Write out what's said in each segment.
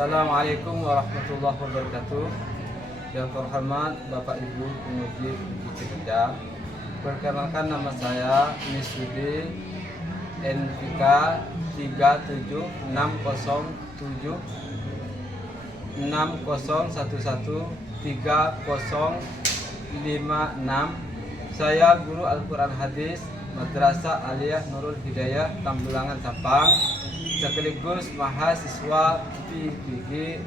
Assalamualaikum warahmatullahi wabarakatuh. Yang terhormat Bapak Ibu penguji kerja, perkenalkan nama saya Misudi NPK 3760760113056. Saya guru Al-Quran Hadis Madrasah Aliyah Nurul Hidayah Tambulangan Sampang, sekaligus mahasiswa PPG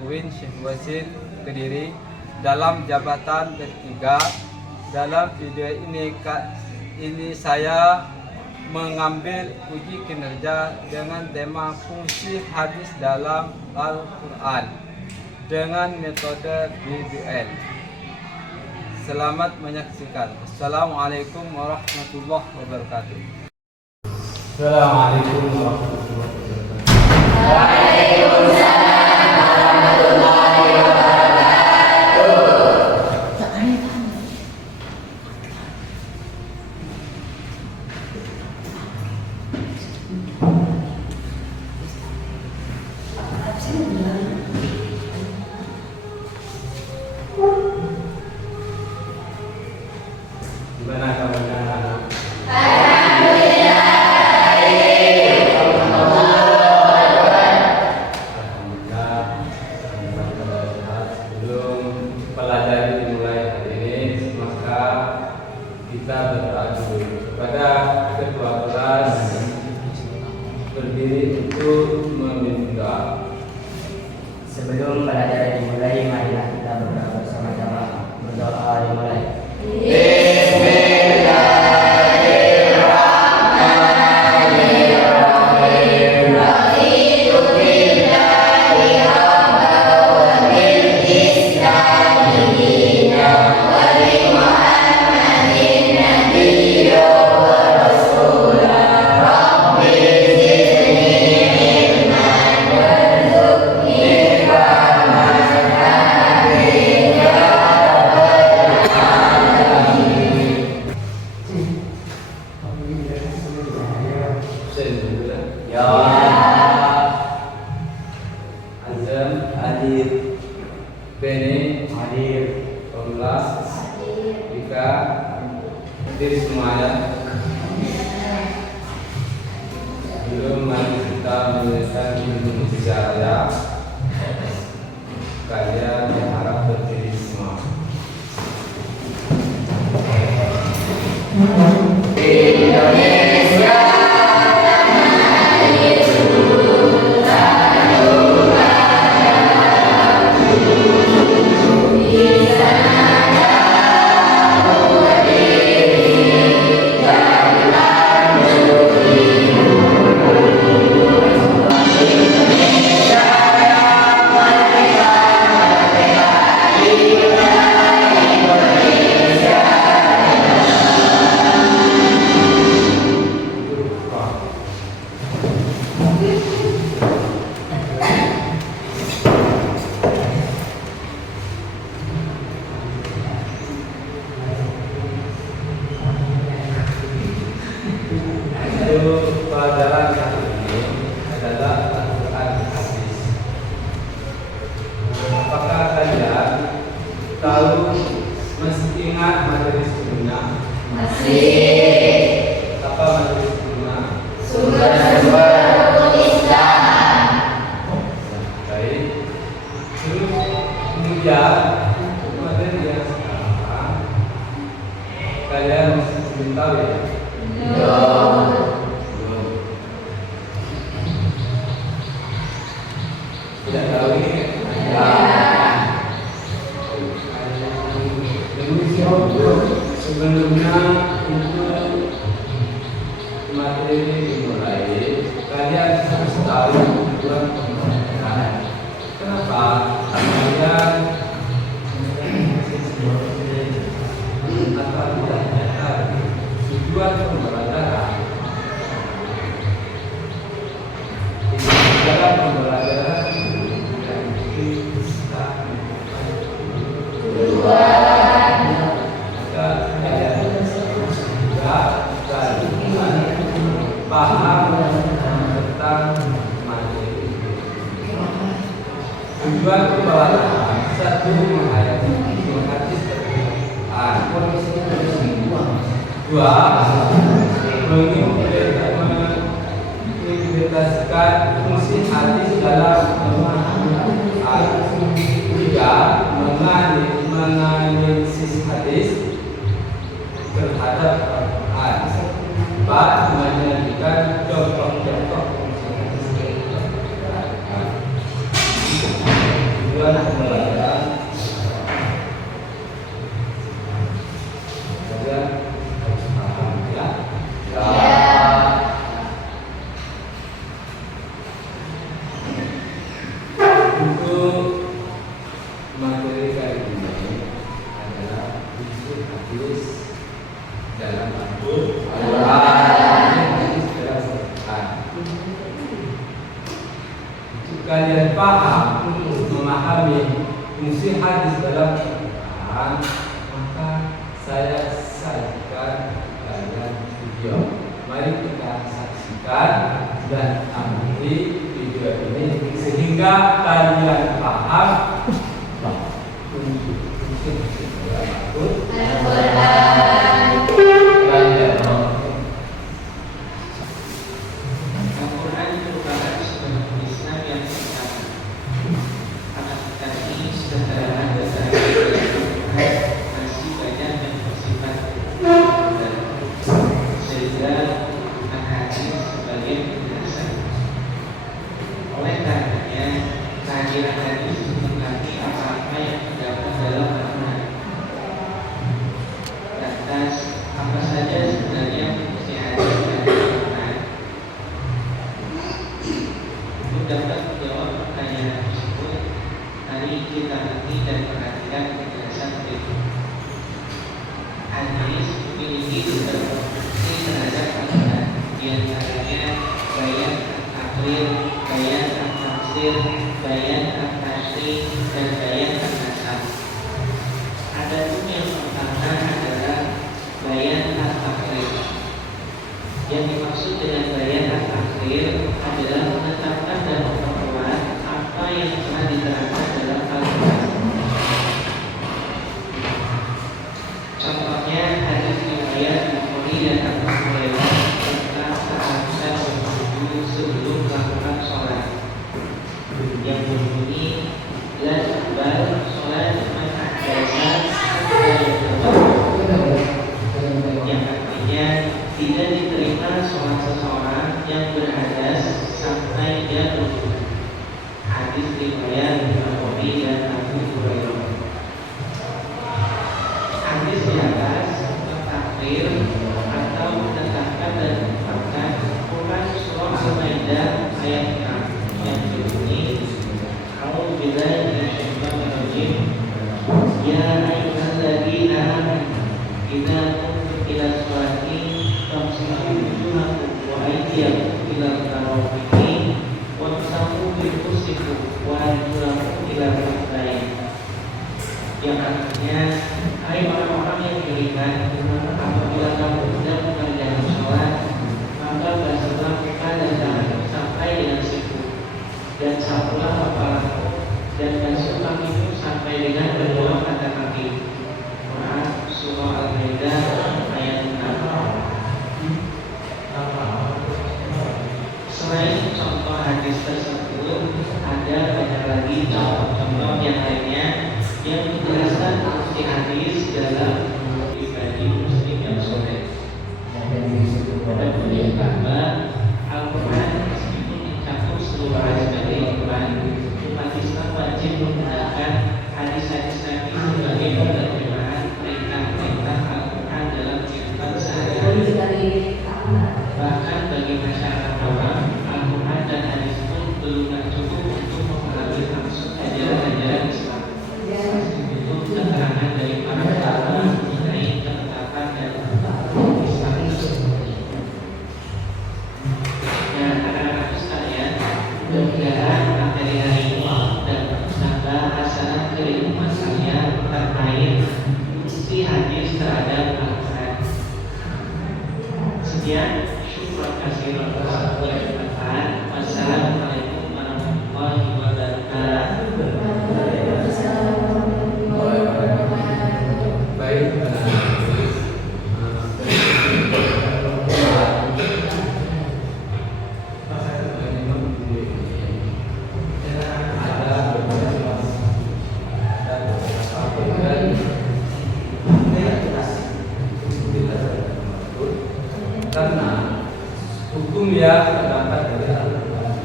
UIN Syekh Wasin Kediri dalam jabatan ketiga. Dalam video ini saya mengambil uji kinerja dengan tema fungsi hadis dalam Al-Quran dengan metode BBL. Selamat menyaksikan. Assalamualaikum warahmatullahi wabarakatuh. Assalamualaikum warahmatullahi wabarakatuh. Waalaikumsalam warahmatullahi wabarakatuh. Gimana kabarnya? Kita berdoa kepada ketua kelas berdiri untuk memimpin doa. Sebelum pelajaran dimulai, marilah kita berdoa bersama-sama. Berdoa dimulai. Azam hadir, Beni hadir, Komlas Ika hadir semuanya. Sebelum mari kita mendengarkan Indonesia Raya, kalian harap berdiri semua. Indonesia pelajaran kali ini adalah Al-Quran Hadis. Apakah kalian tahu, masih ingat materi sebelumnya? masih Apa materi sebelumnya? sumber-sumber rukun Islam. Baik. Terus kemudian untuk materi yang sekarang kalian masih belum tahu ya? Tidak tahu ini? Sebelumnya untuk materi dimulai, kalian harus tahu tujuan pembelajaran. Kenapa kalian atau tidak tahu tujuan pembelajaran? Dalam pembelajaran paham tentang materi. Tujuan pembawaan satu menghayati hadis Al-Quran. Dua, mengimplementasikan fungsi hadis dalam memahami Al-Quran. Tiga, menganalisis hadis terhadap Al-Quran. Empat, menjadikan contoh-contoh fungsi hadis Al-Quran. Tujuan pembawaan. Materi kali ini adalah fungsi hadis dalam Al-Quran. Jika kalian paham memahami fungsi hadis dalam Al-Quran, maka saya sajikan kalian video. Mari kita saksikan dan amati video ini sehingga kalian paham fungsi Al-Quran. Al-Quran merupakan sebuah tulisan yang pertama. Akan tetapi setelah masih banyak yang bersifat sehingga menghadiri sebagai penjelasan. Oleh karenanya, kehadiran hadis mengganti apa-apa yang terdapat dalam Al-Quran. Lantas, apa saja sebenarnya fungsi hadis dalam Al-Quran? Untuk dapat menjawab pertanyaan tersebut, mari kita mengerti dan perhatikan penjelasan berikut. Hadis memiliki beberapa fungsi terhadap Al-Quran, di antaranya bayan at-takrir, bayan at-tafsir, bayan at-tashrih, dan bayan at-nasab. Adapun yang pertama adalah bayan at-takrir. Yang dimaksud dengan bayan at-takrir adalah menetapkan dan memperkuat apa yang telah diterangkan dalam Al-Quran. Contohnya hadis riwayat Bukhari dan Abu Hurairah tentang seharusnya berwudu sebelum melakukan sholat, yang berbunyi la tuqbal sholat man ahdatsa hatta yatawadda, yang artinya tidak diterima sholat seseorang yang berhadas sampai dia berwudu. Hadis riwayat Bukhari dan Abu Hurairah. Hadis di atas takrir atau menetapkan dan menetapkan Quran surah Al-Maidah ayat 6 yang berbunyi A'udzubillahi minasyaitonir rajim ya ayyuhalladzina amanu idza qumtum ila sholati faghsilu wujuhakum wa aydiyakum ila al-marafiqi wamsahu bi ru'usikum wa arjulakum ila al-ka'bayn, yang artinya hai orang-orang yang beriman, apabila kamu hendak mengerjakan sholat, maka basuhlah muka dan tanganmu sampai dengan siku, dan sapulah kepalamu, dan basuh kakimu sampai dengan kedua mata kaki. Quran surah Al-Maidah ayat 6. Selain contoh hadis tersebut, ada banyak lagi contoh-contoh yang lainnya yang menjelaskan fungsi hadis dalam pribadi muslim yang soleh. Adapun bahwa Al-Quran meskipun mencakup seluruh aspek kehidupan, umat Islam wajib menggunakan hadis-hadis Nabi sebagai penerjemahan perintah-perintah Al-Quran dalam kehidupan sehari-hari. Bahkan bagi masyarakat awam, Al-Quran dan hadis pun belum cukup untuk memahami maksud ajaran-ajaran Islam. Untuk keterangan dari para ulama mengenai ketetapan dan Islam tersebut. Nah, anak-anak sekalian, mudah-mudahan materi hari ini dapat menambah hasanah keilmuan saya terkait fungsi hadis terhadap Al-Quran. Sekian, syukur kasih Wassalamualaikum warahmatullahi wabarakatuh. karena hukum yang terdapat dari Al-Quran.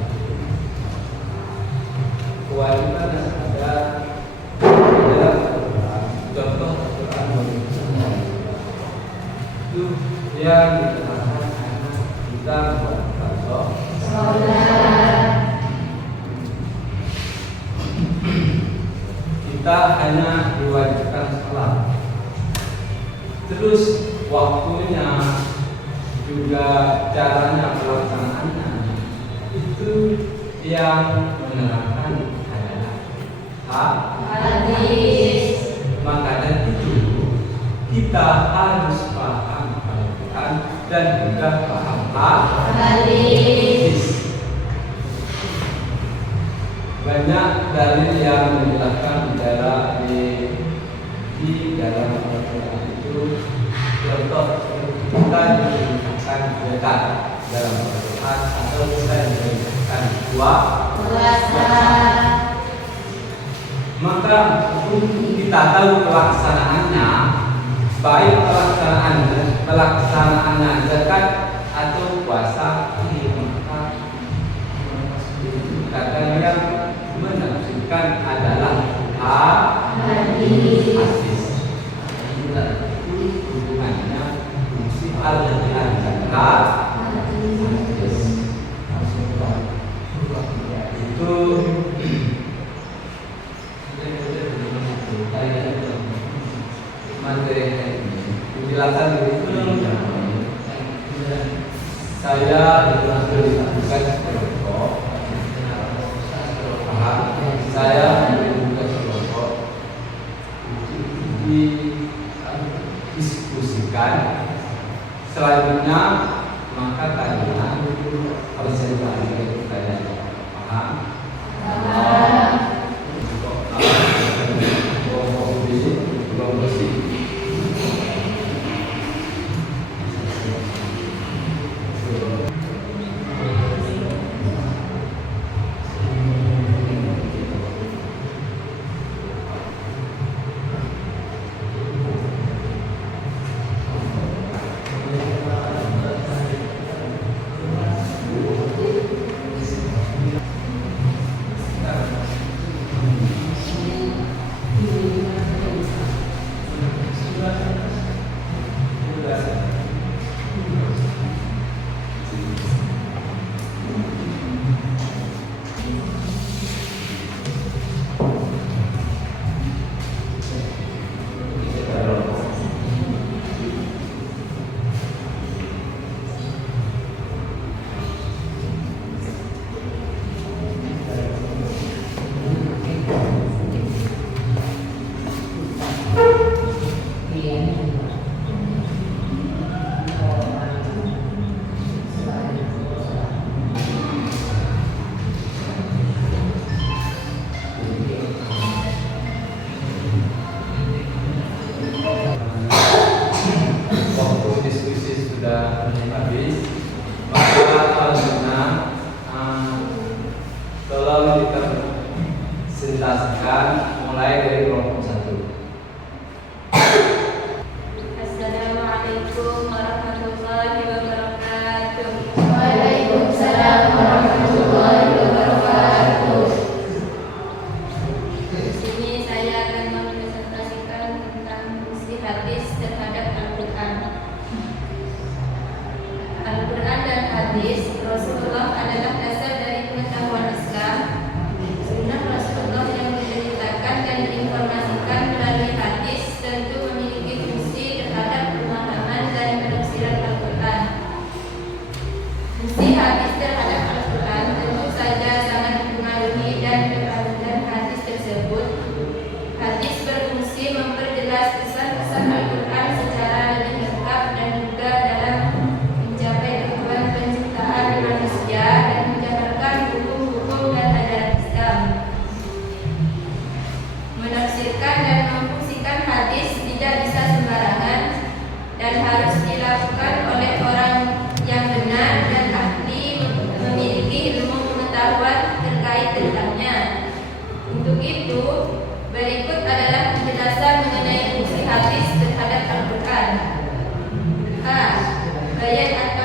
Kewajiban yang ada di dalam Al-Quran, contoh Al-Quran itu yang diterapkan anak kita buat contoh kita hanya diwajibkan sholat. Terus waktunya juga caranya pelaksanaannya itu yang menerapkan adalah hadis. Maka dari itu kita harus paham Al-Quran dan juga paham hadis. Banyak dalil yang menjelaskan di dalam Al-Quran itu. Contoh kita diperintahkan zakat dalam Al-Quran atau kita diperintahkan puasa. Maka untuk kita tahu pelaksanaannya, baik pelaksanaannya zakat atau puasa, maka kata yang menafsirkan adalah hadis. Hubungannya fungsi Al-Quran zakat itu materi penjelasan itu saya dilakukan kelompok saya membuka kelompok didiskusikan. Selanjutnya maka kalian presentasi itu kalian paham kelompok C. habis, maka tolong dipresentasikan mulai dari kelompok 1. Assalamualaikum warahmatullahi wabarakatuh. Waalaikumsalam warahmatullahi wabarakatuh. Di sini saya akan mempresentasikan tentang fungsi hadis terhadap Al-Quran. Al-Quran dan hadis Rasulullah adalah dasar dari pengetahuan Islam. Sunnah Rasulullah yang diceritakan dan diinformasikan melalui hadis tentu memiliki fungsi terhadap pemahaman dan penafsiran Al-Quran. Fungsi hadis terhadap Al-Quran tentu saja sangat dipengaruhi dan keterangan hadis tersebut. Hadis berfungsi memperjelas pesan-pesan Al-Quran secara lebih lengkap dan juga dalam mencapai tujuan penciptaan manusia dan menjalankan hukum-hukum dan ajaran Islam. Menafsirkan dan memfungsikan hadis tidak bisa sembarangan dan harus dilakukan oleh orang yang benar dan ahli memiliki ilmu pengetahuan terkait tentangnya. Untuk itu, berikut adalah penjelasan mengenai fungsi hadis terhadap Al-Quran. A. Bayan atau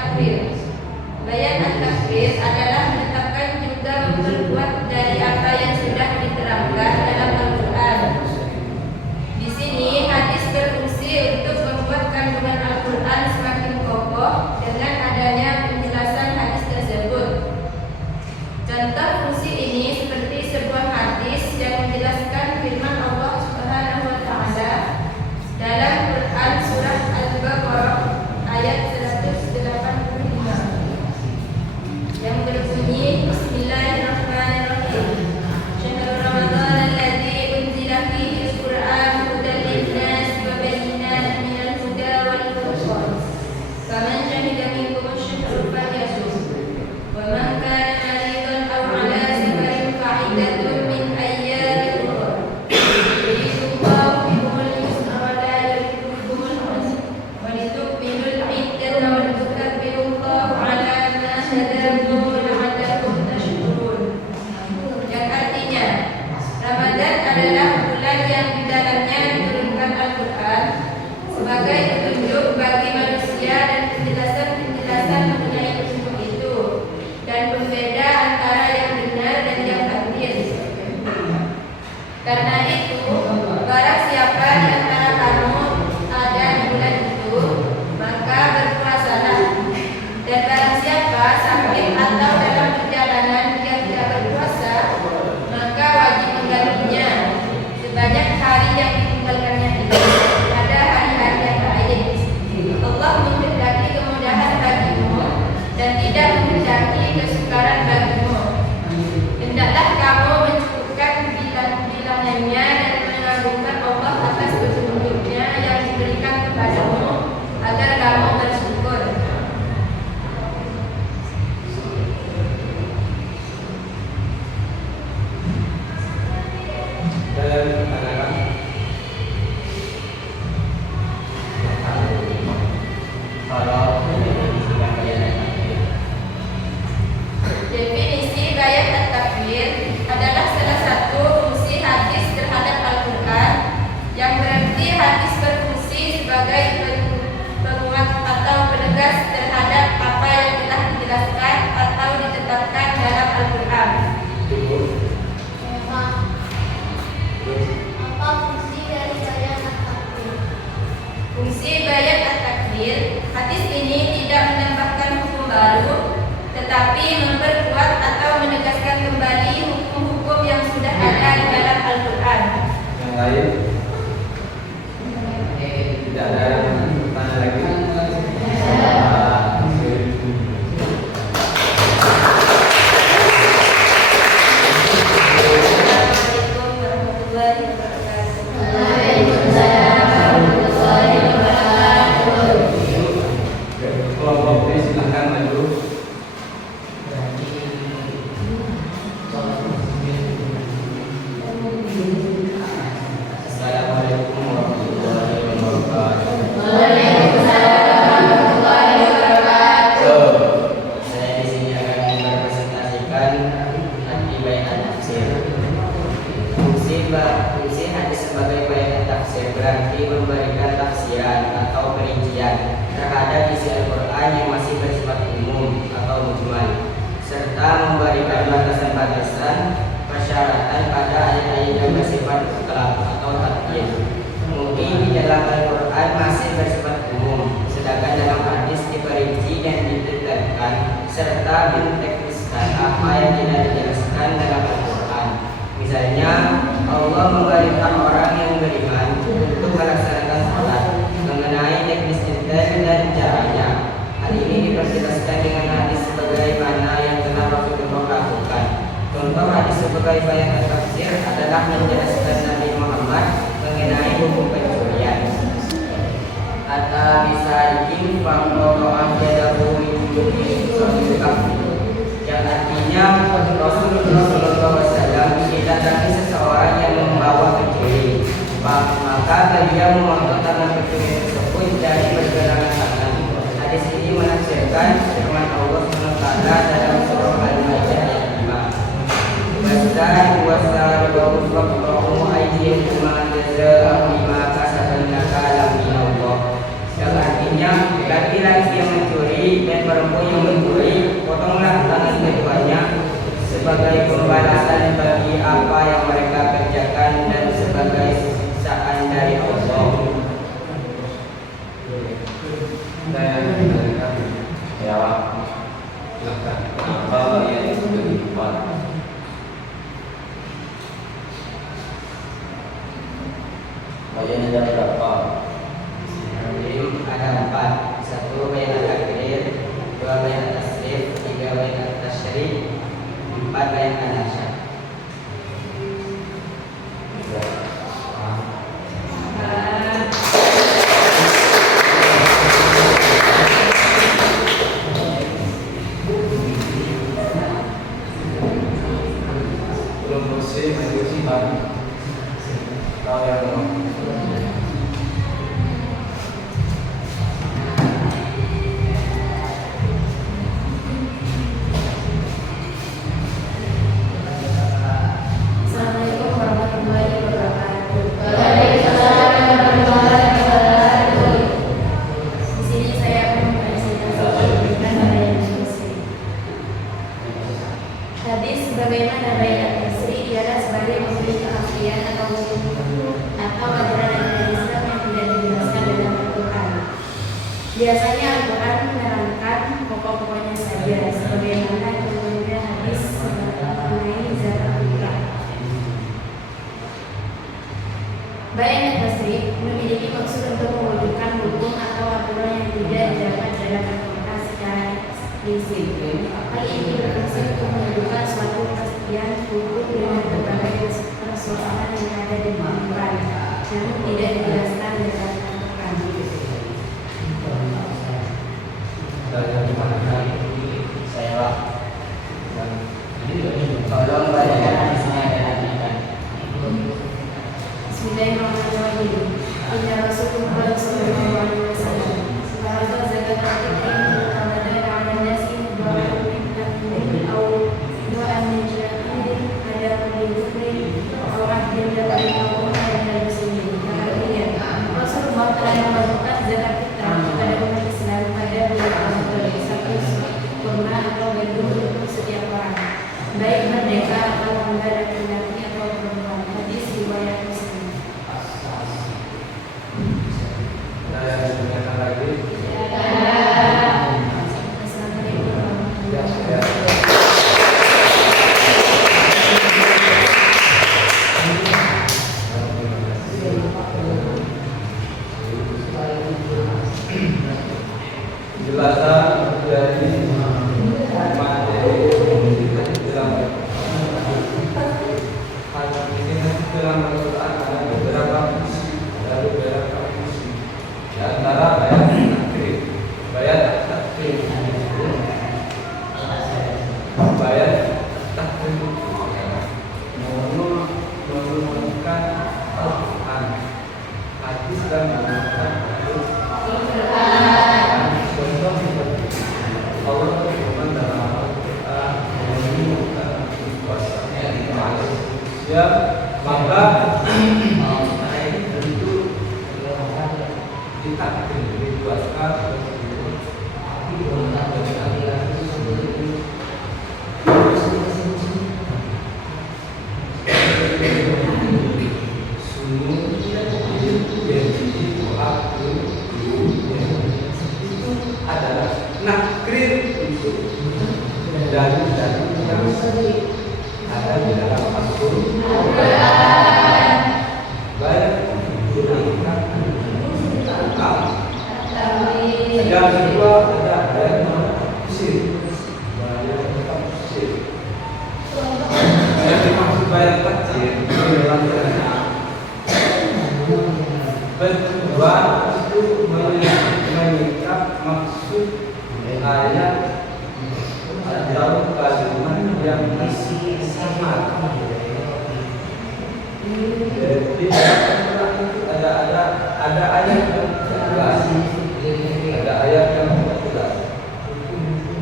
baru, tetapi memperkuat atau menegaskan kembali hukum-hukum yang sudah ada di dalam Al-Quran. Yang lain? Tidak ada yang bertanya lagi? Assalamualaikum warahmatullahi wabarakatuh. Kelompok B silahkan maju. Assalamualaikum warahmatullahi wabarakatuh. Saya di sini akan merepresentasikan arti bayan tafsir. Fungsi hadis sebagai bayan tafsir berarti memberikan tafsiran atau perincian terhadap isi Al-Quran yang masih bersifat umum atau mujmal, serta memberikan batasan-batasan persyaratan pada ayat-ayat yang bersifat mutlak atau takyid. Mungkin di dalam Al-Quran masih bersifat umum, sedangkan dalam hadis diperinci dan didetailkan serta mentekniskan apa yang tidak dijelaskan dalam Al-Quran. Misalnya, Allah memerintah orang yang beriman untuk melaksanakan sholat mengenai teknis detail dan caranya. Hal ini diperjelaskan dengan hadis sebagaimana yang telah Rasulullah lakukan. Contoh hadis sebagai bayan tafsir adalah menjelaskan Nabi Muhammad mengenai hukum pencurian. Hatta bisa dikim faqoto'ah yadahu min jum'in yang artinya Rasulullah SAW didatangi seseorang yang membawa pencuri, maka beliau memotong tangan pencuri tersebut dari pergelangan tangan. Hadis ini menafsirkan firman Allah SWT dalam surah Al-Maidah ayat 5. Wasari wasari wa ufaqrahu ayyikum jazaa bima kasaban nakalam min Allah. Yang artinya laki-laki yang mencuri dan perempuan yang mencuri, potonglah tangan keduanya sebagai pembalasan bagi apa yang mereka kerjakan dan sebagai siksaan dari Allah. Saya mendengarkan. Ya, Pak. Silakan. Apa yang sudah dibuat? Bayan ada berapa? Ada 4. 1 bayan al-akhir, 2 bayan al-tasrif, 3 bayan al-tasyrif, 4 bayan al-nasyah. Kelompok C maju silahkan. Tahu yang mau? Assalamualaikum warahmatullahi wabarakatuh. Di sini saya akan mempresentasikan tentang bayan tafsir. Hadis sebagaimana bayan tafsir ialah sebagai memberi kepastian atau ajaran Islam yang tidak dijelaskan dalam Al-Quran. Biasanya Al-Quran menerangkan pokok-pokoknya saja, sebagaimana contohnya hadis mengenai zakat fitrah. Bayan tafsir memiliki maksud untuk mewujudkan hukum atau aturan yang tidak didapat dalam Al-Quran secara eksplisit. Hal ini berfungsi untuk menunjukkan suatu kepastian hukum dengan berbagai persoalan yang ada di Al-Quran, namun tidak dijelaskan dalam Al-Quran. Saya dimanapkan. Saya, Pak. Tolong bacakan hadisnya dan artikan. Bismillahirrahmanirrahim. Inna Rasulullah sallallahu alaihi wasallam farada zakat al-fitr Ramadan 'ala an-nasi ba'da min aw du'an min jahilin ada kulli aw ahdin dari Allah dan muslimin. Artinya Rasulullah telah mewajibkan zakat fitrah kepada umat Islam pada bulan Ramadan, 1 kurma atau gandum untuk setiap orang, baik merdeka atau hamba laki-laki atau perempuan. Hadis riwayat Muslim. Saya mendengarkan lagi. Assalamualaikum penjelasan dari materi dalam Al-Quran ada beberapa fungsi di antara bayat takrib menurunkan Al-Quran, hadis dan menurunkan hadis. Contoh seperti Allah berfirman dalam Al-Quran menurunkan kuasanya di manusia, maka itu ditakdir dikuaskan adalah nakrir dari yang ada di dalam Al-Quran. Banyak yang kedua ada ayat tafsir. Yang dimaksud bayat tafsir bertujuan untuk menyikat maksud ayat atau kalimat yang sama. Jadi ada ayat yang jelas, ada ayat yang jelas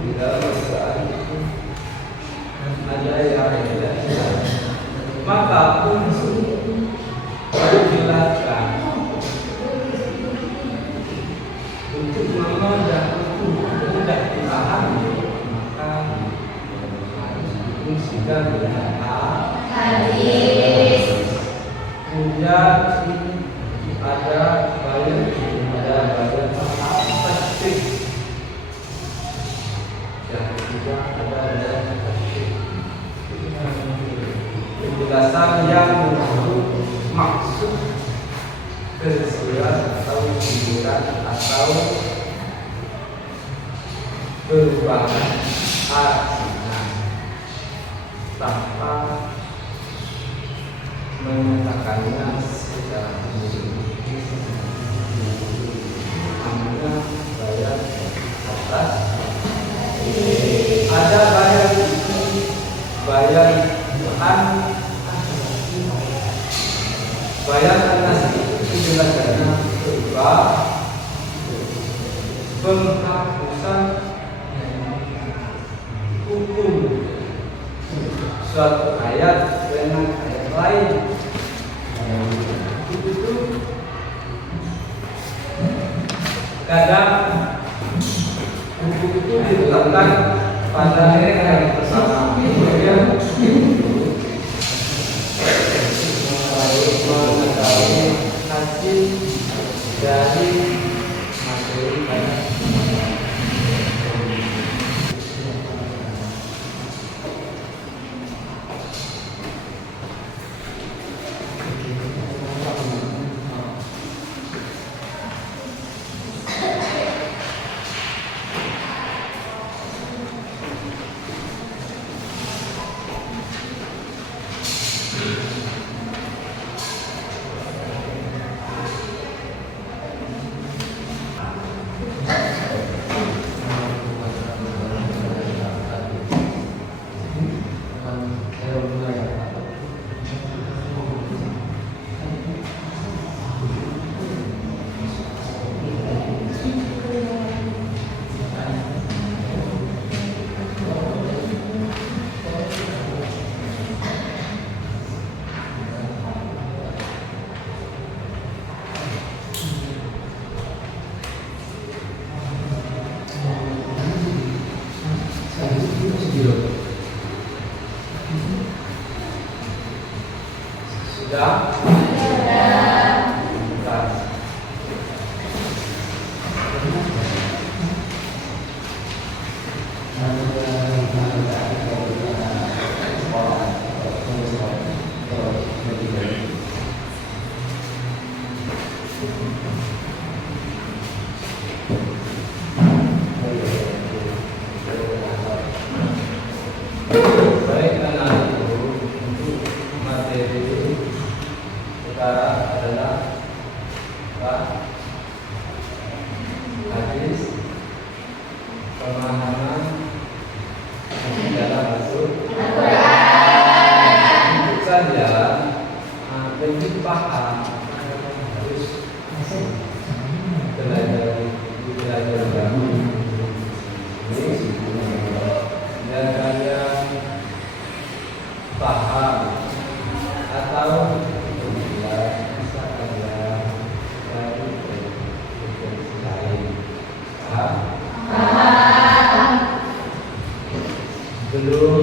di dalam Al-Quran itu ada ayat yang jelas. Maka fungsi menjelaskan untuk mudah dipahami, maka harus difungsikan dengan hadis. Kemudian ada bayat tasbih. Yang ketiga ada bayat tasbih. Penjelasan yang maksud keseluruhan atau hiburan atau perubahan artinya tanpa menyatakannya secara umum. Namanya bayat atas. Ada bayat anas itu penjelasannya berupa penghapusan hukum suatu ayat dengan ayat lain. Itu kadang hukum itu ditetapkan pada ayat bersama. Kemudian mengetahui hasil dari materi ayat. Sudah? pemahaman dalam Al-Quran. Tentu saja penciptaan harus belajar dahulu. Dan saya paham atau bisa ada dari potensi lain. Paham? Belum